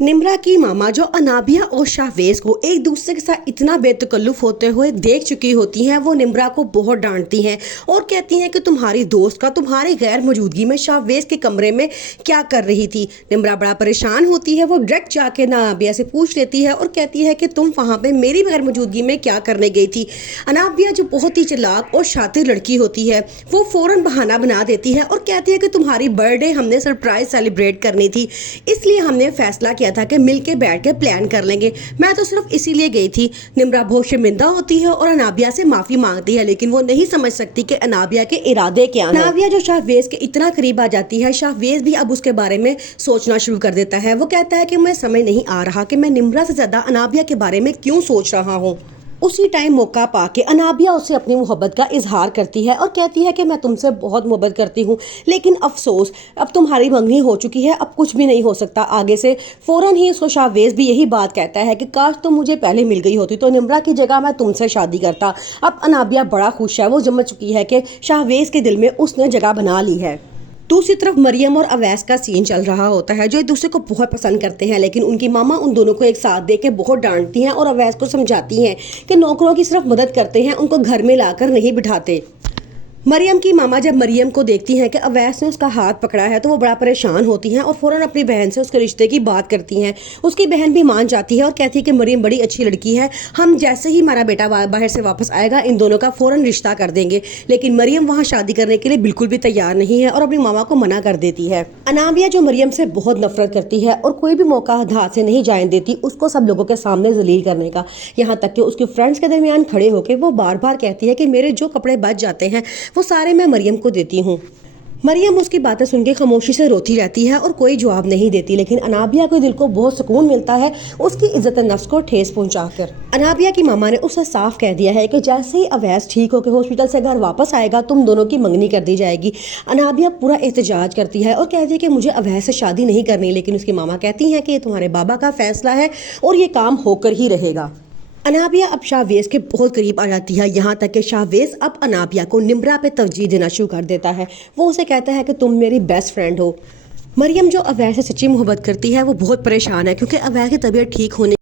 निम्रा की मामा जो अनाबिया और शाहवेज को एक दूसरे के साथ इतना बेतकल्लुफ होते हुए देख चुकी होती हैं, वो निम्रा को बहुत डांटती हैं और कहती हैं कि तुम्हारी दोस्त का तुम्हारी गैर मौजूदगी में शाहवेज के कमरे में क्या कर रही थी। निम्रा बड़ा परेशान होती है, वो डायरेक्ट जाके अनाबिया से पूछ लेती है और कहती है कि तुम वहाँ पे मेरी गैर मौजूदगी में क्या करने गई थी। अनाबिया जो बहुत ही चालाक और शातिर लड़की होती है, वो फ़ौरन बहाना बना देती है और कहती है कि तुम्हारी बर्थडे हमने सरप्राइज सेलिब्रेट करनी थी, इसलिए हमने फैसला किया था कि मिलके बैठ के प्लान कर लेंगे। मैं तो सिर्फ इसीलिए गई थी। निम्रा बहुत शर्मिंदा होती है और अनाबिया से माफी मांगती है, लेकिन वो नहीं समझ सकती कि अनाबिया के इरादे क्या हैं। अनाबिया जो शाहवेज के इतना करीब आ जाती है, शाहवेज भी अब उसके बारे में सोचना शुरू कर देता है। वो कहता है कि मैं समझ नहीं आ रहा कि मैं निम्रा से ज्यादा अनाबिया के बारे में क्यों सोच रहा हूँ। उसी टाइम मौका पाके अनाबिया उससे अपनी मोहब्बत का इजहार करती है और कहती है कि मैं तुमसे बहुत मोहब्बत करती हूँ, लेकिन अफसोस अब तुम्हारी मंगनी हो चुकी है, अब कुछ भी नहीं हो सकता आगे से। फ़ौरन ही उसको शाहवेज भी यही बात कहता है कि काश तुम मुझे पहले मिल गई होती तो निम्रा की जगह मैं तुमसे शादी करता। अब अनाबिया बड़ा खुश है, वो समझ चुकी है कि शाहवेज के दिल में उसने जगह बना ली है। दूसरी तरफ मरियम और अवैस का सीन चल रहा होता है, जो एक दूसरे को बहुत पसंद करते हैं, लेकिन उनकी मामा उन दोनों को एक साथ देख के बहुत डांटती हैं और अवैस को समझाती हैं कि नौकरों की सिर्फ मदद करते हैं, उनको घर में लाकर नहीं बिठाते। मरियम की मामा जब मरियम को देखती हैं कि अवैस ने उसका हाथ पकड़ा है तो वो बड़ा परेशान होती हैं और फ़ौरन अपनी बहन से उसके रिश्ते की बात करती हैं। उसकी बहन भी मान जाती है और कहती है कि मरियम बड़ी अच्छी लड़की है, हम जैसे ही हमारा बेटा बाहर से वापस आएगा इन दोनों का फ़ौरन रिश्ता कर देंगे। लेकिन मरियम वहाँ शादी करने के लिए बिल्कुल भी तैयार नहीं है और अपनी मामा को मना कर देती है। अनाबिया जो मरियम से बहुत नफरत करती है और कोई भी मौका हाथ से नहीं जाने देती उसको सब लोगों के सामने जलील करने का, यहाँ तक कि उसके फ्रेंड्स के दरमियान खड़े होकर वो बार बार कहती है कि मेरे जो कपड़े बच जाते हैं वो सारे मैं मरियम को देती हूँ। मरियम उसकी बातें सुन के खामोशी से रोती रहती है और कोई जवाब नहीं देती, लेकिन अनाबिया को दिल को बहुत सुकून मिलता है उसकी इज्जत नफ्स को ठेस पहुंचाकर। अनाबिया की मामा ने उसे साफ कह दिया है कि जैसे ही अवैस ठीक होकर हॉस्पिटल से घर वापस आएगा तुम दोनों की मंगनी कर दी जाएगी। अनाबिया पूरा एहतजाज करती है और कहती है कि मुझे अवैस से शादी नहीं करनी, लेकिन उसकी मामा कहती हैं कि ये तुम्हारे बाबा का फैसला है और ये काम होकर ही रहेगा। अनाबिया अब शाहवेज के बहुत करीब आ जाती है, यहाँ तक कि शाहवेज अब अनाबिया को निम्रा पे तरजीह देना शुरू कर देता है। वो उसे कहता है कि तुम मेरी बेस्ट फ्रेंड हो। मरियम जो अवैस से सच्ची मोहब्बत करती है वो बहुत परेशान है, क्योंकि अवैस की तबीयत ठीक होने